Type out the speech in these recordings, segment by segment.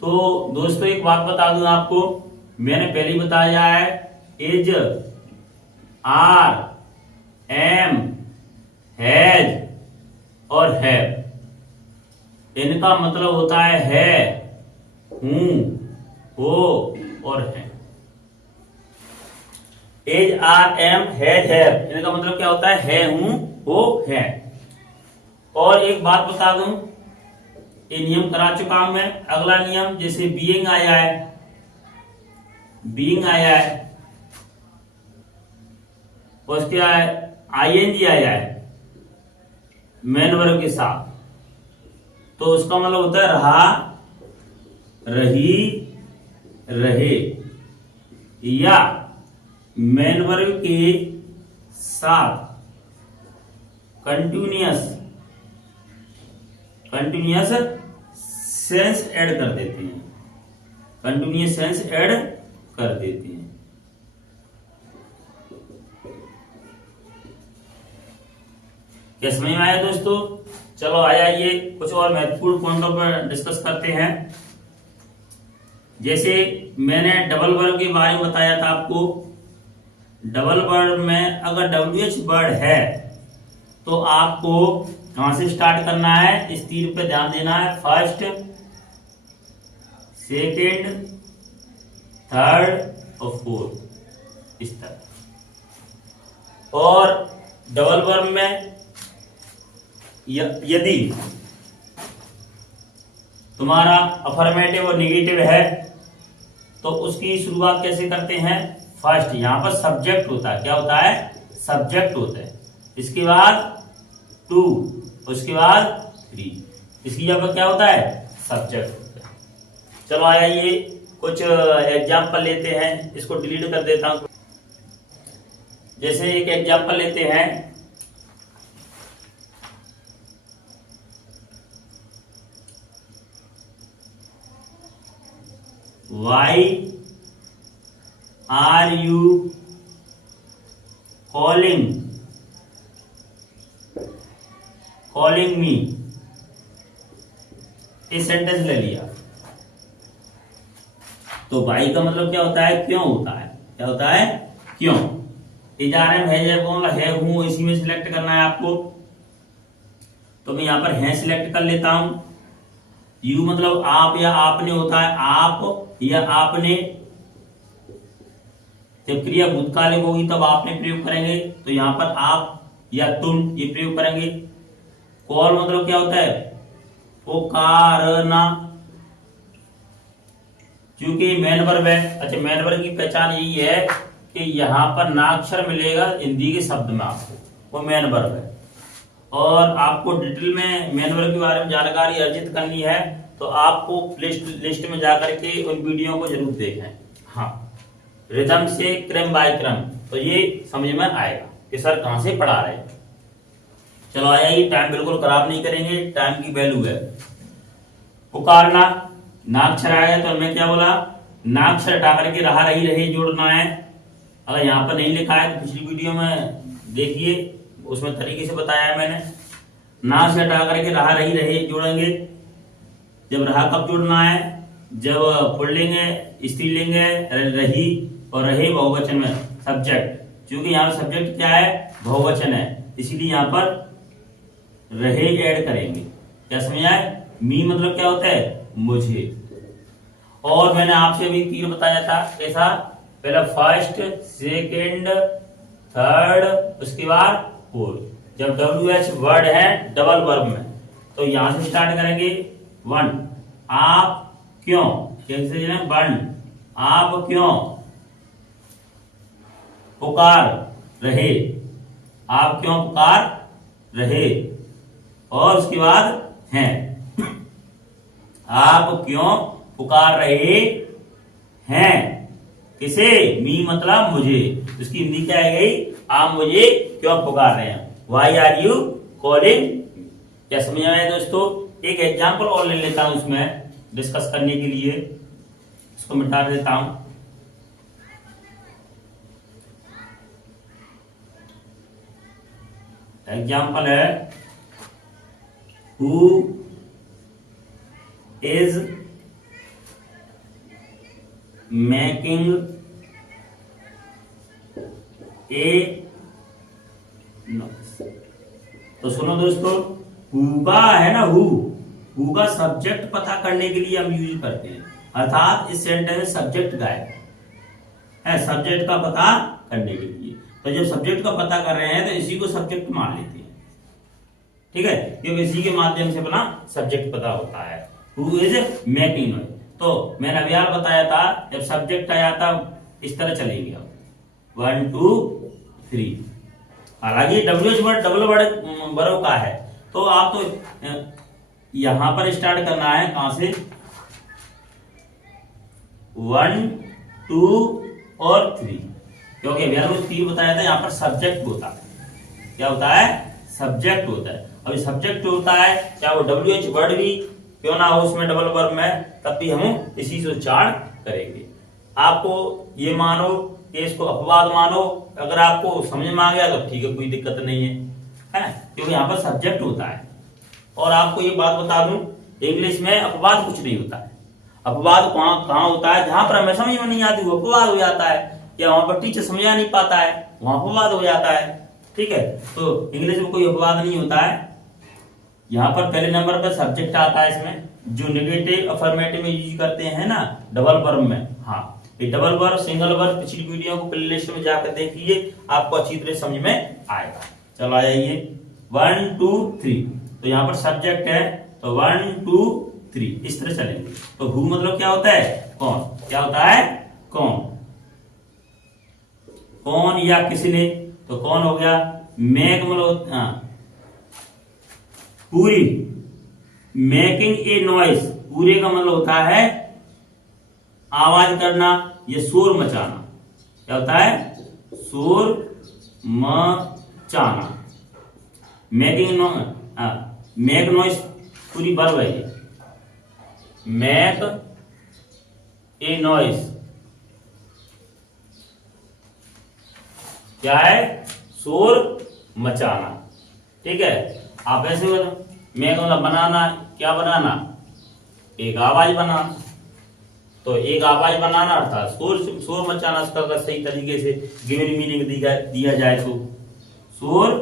तो दोस्तों एक बात बता दूं आपको, मैंने पहले ही बताया है, इज, आर, एम, हैज और हैव, इनका मतलब होता है, हूं, हो और है। Is, are, am, has, have, इनका मतलब क्या होता है, हूं, हो, है। और एक बात बता दूं, ये नियम करा चुका हूं मैं। अगला नियम, जैसे बीइंग आया है, बीइंग आया है, और उसके आईएनजी आया है मेन वर्ब के साथ, तो उसका मतलब होता है रहा, रही, रहे, या मेन वर्ब के साथ कंटिन्यूअस सेंस ऐड कर देते हैं, कंटिन्यूअस सेंस ऐड कर देते हैं। क्या समझ में आया दोस्तों? चलो आइए कुछ और महत्वपूर्ण पॉइंटों पर डिस्कस करते हैं। जैसे मैंने डबल वर्ब के बारे में बताया था आपको, डबल वर्ब में अगर WH वर्ड है तो आपको कहां से स्टार्ट करना है, इस तीर पे ध्यान देना है, फर्स्ट, सेकेंड, थर्ड और फोर्थ, इस तरह। और डबल वर्ब में यदि तुम्हारा अफर्मेटिव और निगेटिव है तो उसकी शुरुआत कैसे करते हैं, फर्स्ट यहां पर सब्जेक्ट होता है, क्या होता है, सब्जेक्ट होता है, इसके बाद टू, उसके बाद थ्री, इसकी जगह पर क्या होता है, सब्जेक्ट होता है। चलो आइए कुछ एग्जाम्पल लेते हैं, इसको डिलीट कर देता हूं। जैसे एक एग्जाम्पल लेते हैं, Why are you calling me? इस सेंटेंस ले लिया तो वाई का मतलब क्या होता है, क्यों होता है, क्या होता है, क्यों। इजारम है, जब कौन है, हूं, इसी में सिलेक्ट करना है आपको, तो मैं यहां पर है सिलेक्ट कर लेता हूं। यू मतलब आप या आपने होता है, आप या आपने, जब क्रिया भूतकालिक होगी तब आपने प्रयोग करेंगे, तो यहां पर आप या तुम ये प्रयोग करेंगे। कॉल मतलब क्या होता है, पुकारना, क्योंकि मेन वर्ब है। अच्छा, मेन वर्ब की पहचान यही है कि यहां पर ना अक्षर मिलेगा हिंदी के शब्द में आपको, वो मेन वर्ब है। और आपको डिटेल में मेन वर्ब के बारे में जानकारी अर्जित करनी है तो आपको लिस्ट में जाकर के उन वीडियो को जरूर देखें। हाँ, रिदम से क्रम बाय क्रम, तो ये समझ में आएगा कि सर कहां से पढ़ा रहे हैं। चलो आया, ये टाइम बिल्कुल खराब नहीं करेंगे, टाइम की वैल्यू है। पुकारना, नाक्षर आया तो हमने क्या बोला, नाक्षर हटा करके रहा, रही, रहे जोड़ना है। अगर यहाँ पर नहीं लिखा है तो पिछली वीडियो में देखिए, उसमें तरीके से बताया है मैंने। ना से हटा करके रहा, रही, रहे जोड़ेंगे। जब रहा कब जोड़ना है, जब पुल्लिंग है, स्त्रीलिंग है, रही, और रहे बहुवचन में सब्जेक्ट, क्योंकि यहाँ सब्जेक्ट क्या है, बहुवचन है, इसीलिए यहाँ पर रहे ऐड करेंगे। क्या समझ आए? मी मतलब क्या होता है, मुझे। और मैंने आपसे अभी तीर बताया था, कैसा, पहला फर्स्ट, सेकेंड, थर्ड, उसके बाद फोर्थ। जब WH वर्ड है डबल वर्ब में तो यहां से स्टार्ट करेंगे, वन, आप क्यों, कैसे वन, आप क्यों पुकार रहे, आप क्यों पुकार रहे, और उसके बाद हैं, आप क्यों पुकार रहे हैं, किसे, मी मतलब मुझे, उसकी हिंदी क्या आ गई, आप मुझे क्यों पुकार रहे हैं, वाई आर यू कॉलिंग। क्या समझ में आया दोस्तों? एक एग्जाम्पल और ले लेता हूं इसमें डिस्कस करने के लिए, इसको मिटा देता हूं। एग्जाम्पल है, who is making a noise. तो सुनो दोस्तों, हु का है ना, हु का सब्जेक्ट पता करने के लिए हम यूज करते हैं, अर्थात इस सेंटेंस में सब्जेक्ट गायब है, सब्जेक्ट का पता करने के लिए। तो जब सब्जेक्ट का पता कर रहे हैं तो इसी को सब्जेक्ट मान लेते हैं, ठीक है, क्योंकि इसी के माध्यम से अपना सब्जेक्ट पता होता है। Who is making noise. तो मैंने अभी यार बताया था, जब सब्जेक्ट आया था इस तरह चलेंगे अब 1 2 3। हालांकि WH वर्ड डबल वर्ब का है, तो आप तो यहां पर स्टार्ट करना है, कहां से, 1 2 और 3, क्योंकि अभी मुझे 3 बताया था, यहां पर सब्जेक्ट होता है। क्या होता है? सब्जेक्ट होता है। अभी सब्जेक्ट होता है, क्या वो WH वर्ड भी क्यों ना हो उसमें डबल वर्ब में, तब भी हम इसी से उच्चारण करेंगे। आपको ये मानो कि इसको अपवाद मानो, अगर आपको समझ में आ गया तो ठीक है, कोई दिक्कत नहीं है ना, क्योंकि यहाँ पर सब्जेक्ट होता है। और आपको ये बात बता दूं, इंग्लिश में अपवाद कुछ नहीं होता है। अपवाद कहाँ होता है? जहां पर हमें समझ में नहीं आती वो अपवाद हो जाता है, या वहां पर टीचर समझा नहीं पाता है वहां अपवाद हो जाता है, ठीक है। तो इंग्लिश में कोई अपवाद नहीं होता है। यहाँ पर पहले नंबर पर सब्जेक्ट आता है, इसमें जो नेगेटिव अफर्मेटिव में यूज करते हैं ना डबल वर्ब में। हाँ, ये डबल वर्ब सिंगल वर्ब पिछली वीडियो को प्लेलिस्ट में जाकर देखिए, आपको अच्छी तरह समझ में आएगा। चलो आ जाइए 1 2 3। तो यहाँ पर सब्जेक्ट है, तो 1 2 3 इस तरह चलेंगे। तो हु मतलब क्या होता है? कौन। क्या होता है? कौन। कौन या किसने, तो कौन हो गया। मेक मतलब पूरी, मेकिंग ए नॉइस, पूरे का मतलब होता है आवाज करना या शोर मचाना। क्या होता है? शोर मचाना। मेकिंग मेक नॉइस पूरी वर्ब है ये, मेक ए नॉइस क्या है? शोर मचाना, ठीक है। आप ऐसे बोलो, मेक मतलब बनाना, क्या बनाना? एक आवाज बनाना। तो एक आवाज बनाना अर्थात शोर मचाना, इसका सही तरीके से गिवन मीनिंग दिया जाए तो शोर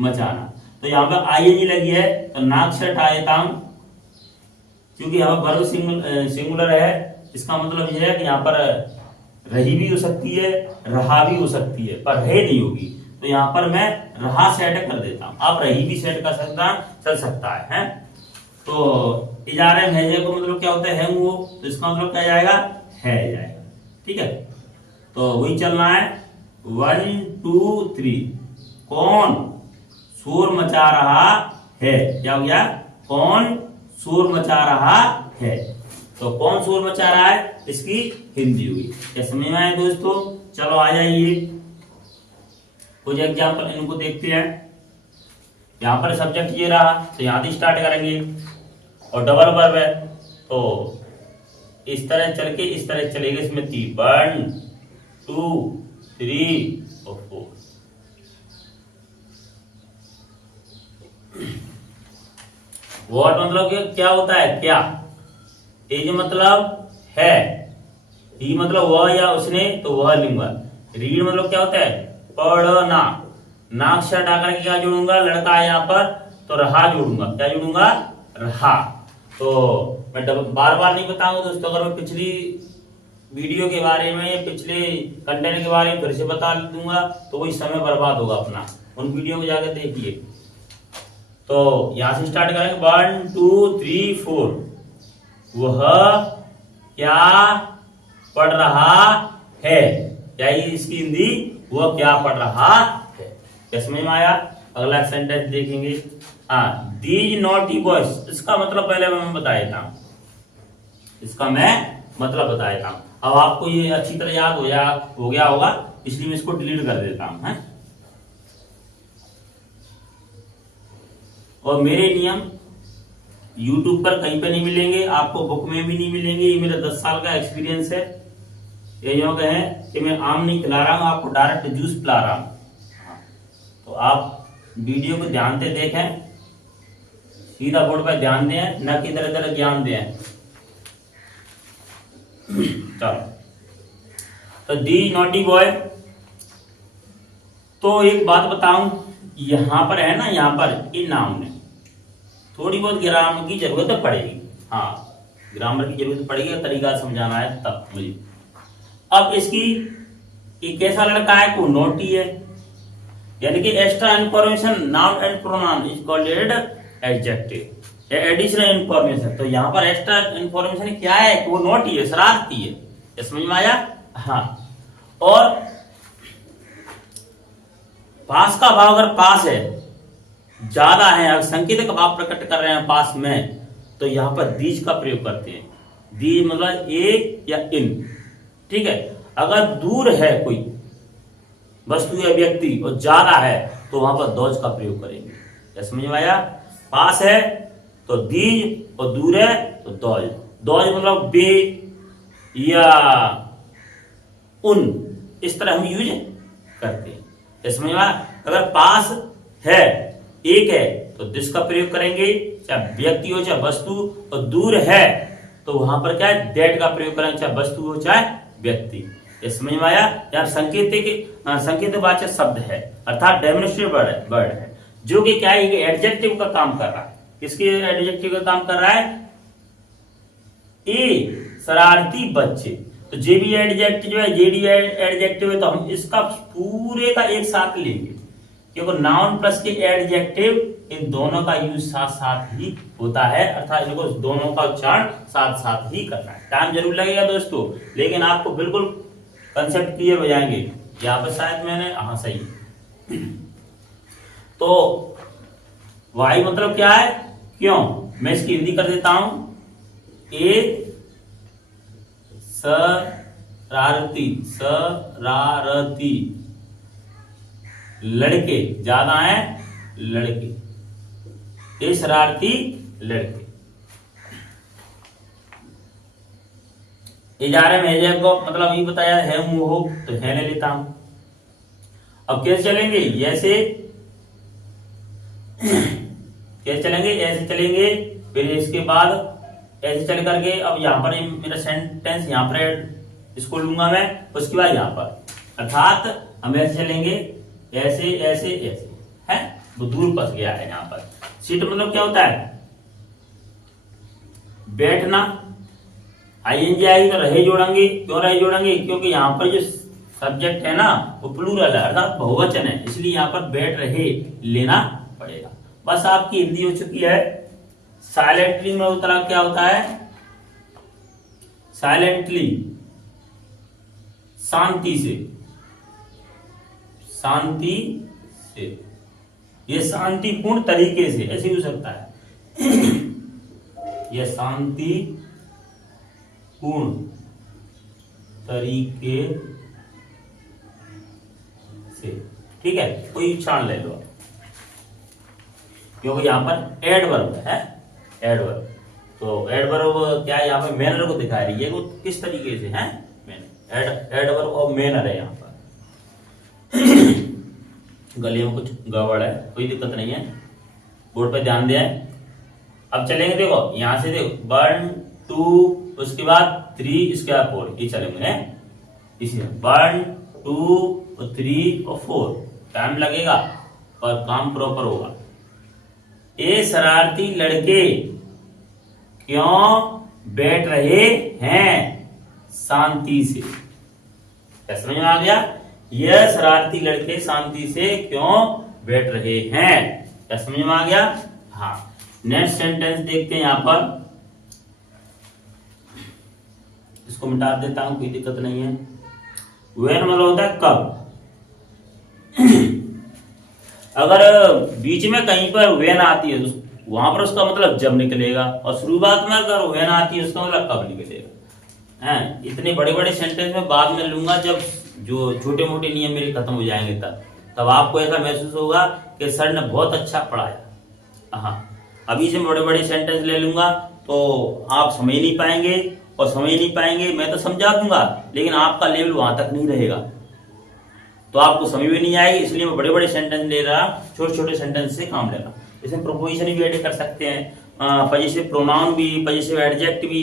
मचाना। तो यहाँ पर आईएनजी लगी है, तो नाक्षर टायताम, क्योंकि यहाँ पर वर्ब सिंगुलर है, इसका मतलब यह है कि यहाँ पर रही भी हो सकती है, रहा भी हो सकती है, पर रहे नहीं होगी। तो यहाँ पर मैं रहा सेट कर देता हूं, आप रही भी सेट कर चल सकता है। तो इजारे हैजे को मतलब क्या होता है? वो, तो इसका मतलब क्या जाएगा? है जाएगा, ठीक है। तो वही चलना है 1 2 3। कौन शोर मचा रहा है? क्या हो गया? कौन शोर मचा रहा है। तो कौन शोर मचा रहा है, इसकी हिंदी हुई। क्या समझ में आए दोस्तों? चलो आ जाइए कुछ एग्जाम्पल इनको देखते हैं। यहाँ पर सब्जेक्ट ये रहा, तो यहाँ से स्टार्ट करेंगे, और डबल वर्ब है, तो इस तरह चल के इस तरह चलेगा। इसमें 1 2 3 और 4। व्हाट मतलब क्या होता है? क्या। एज मतलब है, ही मतलब वह या उसने, तो वह लिंग। रीड मतलब क्या होता है? पढ़ना। नाक्षर हटा करके क्या जोड़ूंगा? लड़का है यहाँ पर, तो रहा जोड़ूंगा। क्या जोड़ूंगा? रहा। तो मैं बार बार नहीं बताऊंगा दोस्तों, अगर मैं पिछली वीडियो के बारे में, पिछले कंटेंट के बारे में फिर से बता दूंगा तो वही समय बर्बाद होगा अपना, उन वीडियो को जाकर देखिए। तो यहां से स्टार्ट करेंगे 1 2 3 4। वह क्या पढ़ रहा है। क्या इसकी हिंदी? वह क्या पढ़ रहा है। क्या समझ में आया? अगला सेंटेंस देखेंगे। दीज नॉटी बॉयज, इसका मतलब पहले मैं बता देता हूं, इसका मैं मतलब बता देता हूं। अब आपको ये अच्छी तरह याद हो गया होगा, इसलिए मैं इसको डिलीट कर देता हूं, है? और मेरे नियम YouTube पर कहीं पे नहीं मिलेंगे, आपको बुक में भी नहीं मिलेंगे। ये मेरा 10 साल का एक्सपीरियंस है। ये योग है कि मैं आम नहीं खिला रहा हूं, आपको डायरेक्ट जूस पिला रहा हूं। तो आप वीडियो को ध्यान से देखें, सीधा बोर्ड पर ध्यान दें, न कि इधर उधर ज्ञान दें। चलो तो दीज नॉटी बॉय। तो एक बात बताऊं, यहां पर है ना, यहां पर इन नाउन है, थोड़ी बहुत ग्रामर की जरूरत पड़ेगी। हाँ, ग्रामर की जरूरत पड़ेगी, तरीका समझाना है तब मुझे। अब इसकी ये कैसा लड़का है, को नोटी है, यानी कि extra information noun and pronoun is called adjective, additional information. तो यहाँ पर एक्स्ट्रा इंफॉर्मेशन क्या है कि वो नोटी है, शरारती है, ये समझ में आया। हाँ, और पास का भाव अगर पास है, ज्यादा है, अगर संकेत का भाव प्रकट कर रहे हैं पास में, तो यहां पर दीज का प्रयोग करते हैं। दीज मतलब ए या इन, ठीक है। अगर दूर है कोई वस्तु या व्यक्ति और ज्यादा है तो वहां पर दोज का प्रयोग करेंगे, क्या समझ में आया। पास है तो दीज और दूर है तो दोज। दोज मतलब बे या उन, इस तरह हम यूज करते हैं, क्या समझ में आया। अगर पास है, एक है, तो दिस का प्रयोग करेंगे, चाहे व्यक्ति हो चाहे वस्तु, और दूर है तो वहां पर क्या है, दैट का प्रयोग करेंगे, चाहे वस्तु हो चाहे व्यक्ति। ये समझ में आया। यार संकेतवाचक शब्द है, अर्थात डेमोन्स्ट्रेटिव वर्ड है, जो कि क्या है, एडजेक्टिव का काम कर रहा है। किसके एडजेक्टिव का काम कर रहा है, ए शरारती बच्चे। तो जे भी एडजेक्टिव है, जेडी एडजेक्टिव है, तो हम इसका पूरे का एक साथ लेंगे, क्योंकि नाउन प्लस के एडजेक्टिव इन दोनों का यूज साथ साथ ही होता है, अर्थात इनको दोनों का उच्चारण साथ साथ ही करना है। टाइम जरूर लगेगा दोस्तों, लेकिन आपको बिल्कुल कंसेप्ट क्लियर हो जाएंगे। यहाँ पर शायद मैंने, हाँ सही। तो वाई मतलब क्या है, क्यों, मैं इसकी हिंदी कर देता हूं, ए शरारती, शरारती लड़के, ज्यादा हैं लड़के, ये शरारती लड़के। इजारे में है को मतलब ये बताया है, मुंह हो तो है ले लेता हूं। अब कैसे चलेंगे, ऐसे कैसे चलेंगे, ऐसे चलेंगे, फिर इसके बाद ऐसे चल करके, अब यहां पर मेरा सेंटेंस यहां पर इसको लूंगा मैं, उसके बाद यहां पर, अर्थात हम ऐसे चलेंगे, ऐसे ऐसे ऐसे है, वो दूर फंस गया है। यहाँ पर सीट मतलब क्या होता है, बैठना, आईएनजी आएगी तो रहे जोड़ेंगे। क्यों रहे जोड़ेंगे, क्योंकि यहाँ पर जो सब्जेक्ट है ना वो प्लूरल है, अर्थात बहुवचन है, इसलिए यहाँ पर बैठ रहे लेना पड़ेगा। बस आपकी हिंदी हो चुकी है। साइलेंटली में उतरा क्या होता है, साइलेंटली, शांति से, शांति से, ये शांतिपूर्ण तरीके से, ऐसे हो सकता है यह शांति पूर्ण तरीके से, ठीक है। कोई उच्चारण ले लो, क्योंकि यहां पर एडवर्ब है, एडवर्ब। तो एडवर्ब क्या है, यहाँ पर मैनर को दिखा रही है, वो किस तरीके से है, एडवर्ब और मैनर है। यहाँ पर गले में कुछ गड़बड़ है, कोई दिक्कत नहीं है, बोर्ड पे ध्यान दिया है। अब चलेंगे, देखो यहां से देखो, 1 2 उसके बाद 3 इसके बाद 4, ये चलेंगे इसी 1 2 3 और 4। टाइम लगेगा और काम प्रॉपर होगा। ये शरारती लड़के क्यों बैठ रहे हैं शांति से, क्या समझ में आ गया। यह शरारती लड़के शांति से क्यों बैठ रहे हैं, क्या समझ में आ गया। हाँ, नेक्स्ट सेंटेंस देखते हैं। यहां पर इसको मिटा देता हूं, कोई दिक्कत नहीं है। वेन मतलब होता है कब। अगर बीच में कहीं पर वेन आती है तो वहां पर उसका मतलब जब निकलेगा, और शुरुआत में अगर वेन आती है उसका मतलब कब निकलेगा। हैं, इतने बड़े बड़े सेंटेंस में बाद में लूंगा, जब जो छोटे मोटे नियम मेरे खत्म हो जाएंगे, तब आपको ऐसा महसूस होगा कि सर ने बहुत अच्छा पढ़ाया। हाँ, अभी से बड़े बड़े सेंटेंस ले लूंगा तो आप समझ नहीं पाएंगे, और समझ नहीं पाएंगे मैं तो समझा दूंगा, लेकिन आपका लेवल वहां तक नहीं रहेगा, तो आपको समझ में नहीं आएगी। इसलिए मैं बड़े बड़े सेंटेंस ले रहा, छोटे छोटे सेंटेंस से काम लेना। इसमें प्रोपोजिशन भी ऐड कर सकते हैं, पजेसिव प्रोनाउन भी, पजेसिव एडजेक्ट भी,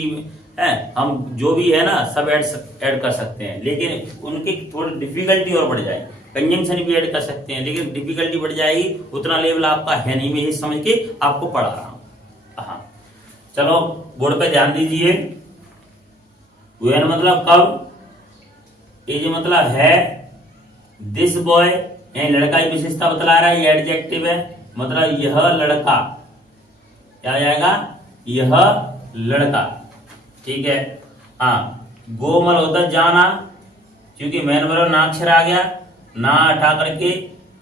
है, हम जो भी है ना सब ऐड कर सकते हैं, लेकिन उनकी थोड़ी डिफिकल्टी और बढ़ जाएगी। कंजंक्शन भी ऐड कर सकते हैं, लेकिन डिफिकल्टी बढ़ जाएगी, उतना लेवल आपका है नहीं, मैं ये समझ के आपको पढ़ा रहा हूँ। हाँ चलो बोर्ड पे ध्यान दीजिए। व्हेन मतलब कब, ये जो मतलब है, दिस बॉय लड़का की विशेषता बतला रहा है, ये एडजेक्टिव है, मतलब यह लड़का, क्या आ जाएगा, यह लड़का, ठीक है। हाँ गो मतलब होता है जाना, क्योंकि मेन वर्ब ना अक्षर आ गया, ना हटा करके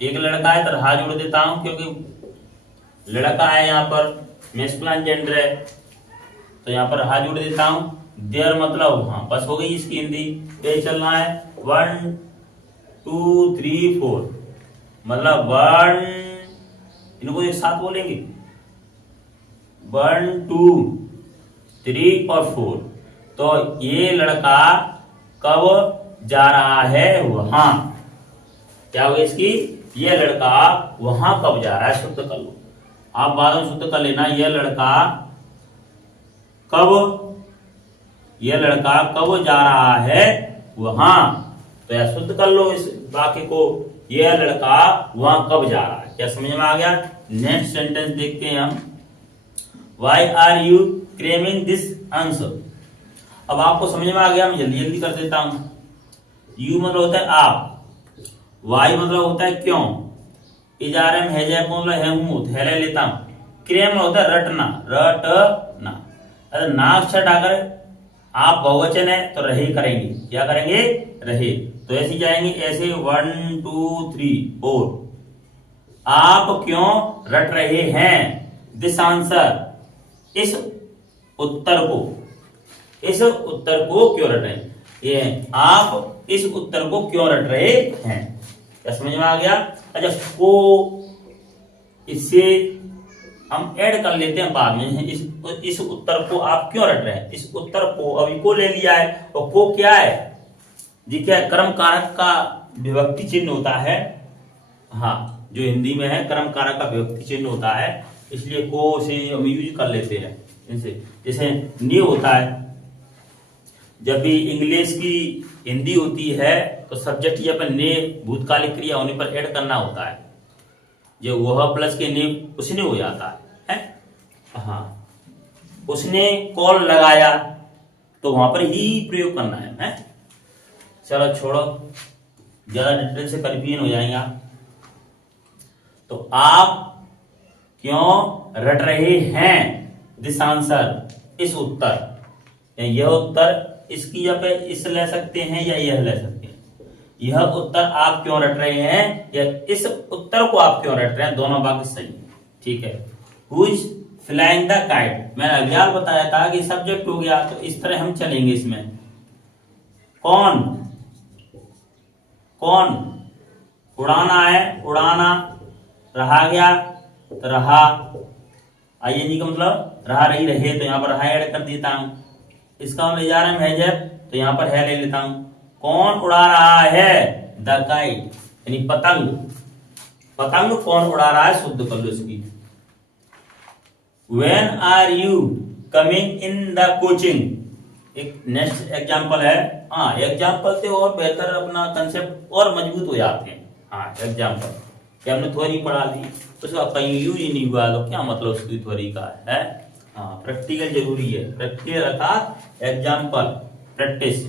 एक लड़का है तो रहा जोड़ देता हूं, क्योंकि लड़का है यहाँ पर मैस्कुलिन जेंडर है, तो यहाँ पर रहा जोड़ देता हूं। देयर मतलब वहां, बस हो गई इसकी हिंदी। ये चलना है 1 2 3 4, मतलब 1, इनको एक साथ बोलेंगे 1 2 3 और 4। तो ये लड़का कब जा रहा है वहां, क्या होगा इसकी, ये लड़का वहां कब जा रहा है, शुद्ध कर लो आप, बाद में शुद्ध कर लेना। ये लड़का कब, ये लड़का कब जा रहा है वहां, तो या शुद्ध कर लो इस वाक्य को, ये लड़का वहां कब जा रहा है। क्या समझ में आ गया। नेक्स्ट सेंटेंस देखते हैं हम। Why are you cramming this answer. अब आपको समझ में आ गया, मैं जल्दी जल्दी कर देता हूं। यू मतलब होता है आप, वाई मतलब होता है क्यों, इजारम है जय मतलब है हूं, थैले लेता हूं। क्रेम होता है रटना, रटना। अरे ना अक्षर डाकर आप बहुवचन है तो रहे करेंगे, क्या करेंगे, रहे, तो ऐसे जाएंगे, ऐसे 1 2 3 4। आप क्यों रट रहे हैं, दिस आंसर, इस उत्तर को, इस उत्तर को क्यों रट रहे हैं, ये आप इस उत्तर को क्यों रट रहे हैं। क्या समझ में आ गया। अच्छा को इससे हम ऐड कर लेते हैं बाद में, इस उत्तर को आप क्यों रट रहे हैं, इस उत्तर को, अभी को ले लिया है, और को क्या है जी, क्या कर्म कारक का विभक्ति चिन्ह होता है। हाँ जो हिंदी में है कर्म कारक का विभक्ति चिन्ह होता है, इसलिए को से हम यूज कर लेते हैं इनसे। जैसे ने होता है, जब भी इंग्लिश की हिंदी होती है तो सब्जेक्ट या पर ने भूतकालिक क्रिया होने पर ऐड करना होता है, जो वह प्लस के ने उसने हो जाता है। हाँ उसने कॉल लगाया तो वहां पर ही प्रयोग करना है। चलो छोड़ो, ज्यादा डिटेल से कंफ्यूजन हो जाएंगे आप। तो आप क्यों रट रहे हैं, दिस आंसर, इस उत्तर, यह उत्तर, इसकी जगह पे इस ले सकते हैं या यह ले सकते हैं। यह उत्तर आप क्यों रट रहे हैं, या इस उत्तर को आप क्यों रट रहे हैं, दोनों वाक्य सही है, ठीक है। Who is flying the kite, मैंने अज्ञात बताया था कि सब्जेक्ट हो गया, तो इस तरह हम चलेंगे इसमें। कौन, कौन उड़ाना है, उड़ाना, रहा गया तो रहा, आईएनजी का मतलब रहा रही रहे, तो यहाँ पर रहा ऐड कर देता हूं। इसका मतलब जा रहा है जब, तो यहाँ पर है ले लेता हूं। कौन उड़ा रहा है, द काइट, यानी पतंग, पतंग कौन उड़ा रहा है, शुद्ध कर लो इसकी। When are you coming in the coaching, एक नेक्स्ट एग्जाम्पल है। हाँ एग्जाम्पल से और बेहतर अपना कंसेप्ट और मजबूत हो जाते हैं। हाँ एग्जाम्पल, क्या हमने थ्योरी पढ़ा ली, उसका कहीं यूज ही नहीं हुआ, तो क्या मतलब उसकी थ्योरी का है। हाँ प्रैक्टिकल जरूरी है, प्रैक्टिकल अर्थात एग्जाम्पल, प्रैक्टिस।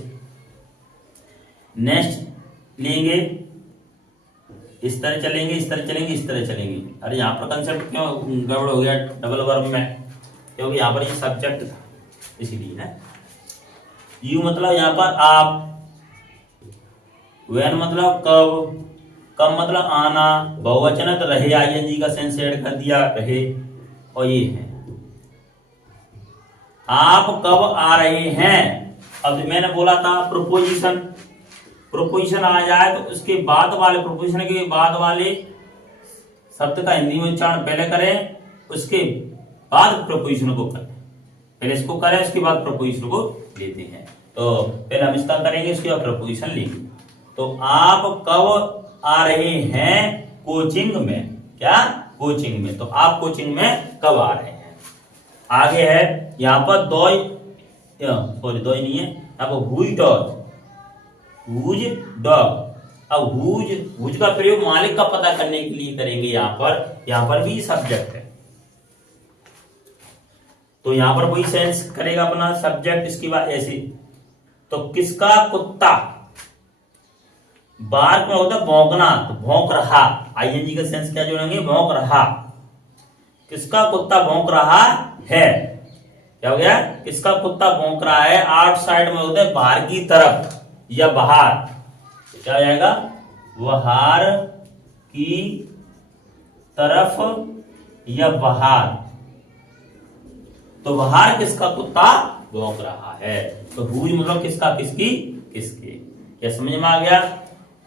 नेक्स्ट लेंगे, इस तरह चलेंगे, इस तरह चलेंगे, इस तरह चलेंगे। अरे यहाँ पर कंसेप्ट क्यों गड़बड़ हो गया डबल वर्ब में, क्योंकि यहाँ पर ये सब्जेक्ट था इसीलिए ना। यू मतलब यहाँ पर आप, व्हेन मतलब कब, कब मतलब आना, बहुवचन है तो रहे, आईएनजी का सेंस ऐड कर दिया, रहे। और ये है आप कब आ रहे हैं। अब मैंने बोला था प्रोपोजिशन, प्रोपोजिशन आ जाए तो उसके बाद वाले, प्रोपोजिशन के बाद वाले शब्द का हिंदी में उच्चारण पहले करें, उसके बाद प्रोपोजिशन को करें। पहले इसको करें, उसके बाद प्रोपोजिशन को लेते हैं। तो पहले हम इसका करेंगे, उसके बाद प्रोपोजिशन लेंगे। तो आप कब आ रहे हैं कोचिंग में, क्या कोचिंग में, तो आप कोचिंग में कब आ रहे हैं। आगे है यहाँ पर दो सॉरी दो ही नहीं है, यहाँ पर हुज डॉग, हुज डॉग। अब हुज का प्रयोग मालिक का पता करने के लिए करेंगे। यहाँ पर भी सब्जेक्ट है, तो यहाँ पर वही सेंस करेगा अपना सब्जेक्ट। इसके बाद ऐसे, तो किसका कुत्ता, बार्क में होता है भौंकना, तो भौंक रहा, आईएनजी का सेंस क्या जोड़ेंगे, भौंक रहा। किसका कुत्ता भौंक रहा है, क्या हो गया, किसका कुत्ता भौंक रहा है। आउटसाइड में होता है बाहर की तरफ या बाहर, क्या हो जाएगा, बाहर की तरफ या बाहर। तो बाहर किसका कुत्ता भौंक रहा है। तो हुज मतलब किसका, किसकी, किसके, क्या समझ में आ गया।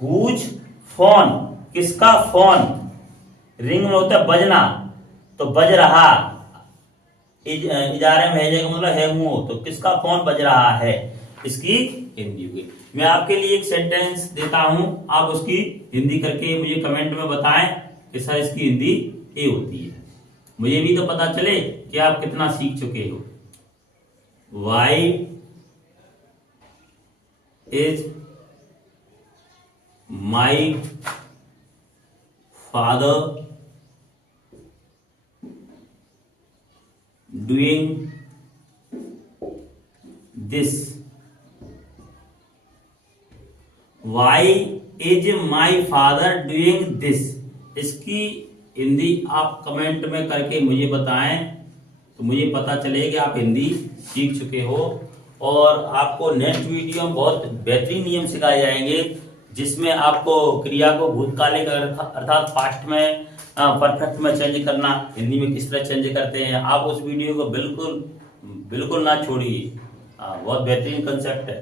हुज फोन, किसका फोन, रिंग में होता है बजना, तो बज रहा, इजारे में है मतलब है हूं, तो किसका फोन बज रहा है, इसकी हिंदी हुई। मैं आपके लिए एक सेंटेंस देता हूं, आप उसकी हिंदी करके मुझे कमेंट में बताएं कि सर इसकी हिंदी ये होती है, मुझे भी तो पता चले कि आप कितना सीख चुके हो। Why is my father doing this. Why is my father doing this, इसकी हिंदी आप कमेंट में करके मुझे बताएं, तो मुझे पता चले कि आप हिंदी सीख चुके हो। और आपको नेक्स्ट वीडियो में बहुत बेहतरीन नियम सिखाए जाएंगे, जिसमें आपको क्रिया को भूतकालिक अर्थात पास्ट में परफेक्ट में चेंज करना, हिंदी में किस तरह चेंज करते हैं। आप उस वीडियो को बिल्कुल ना छोड़िए, बहुत बेहतरीन कंसेप्ट है।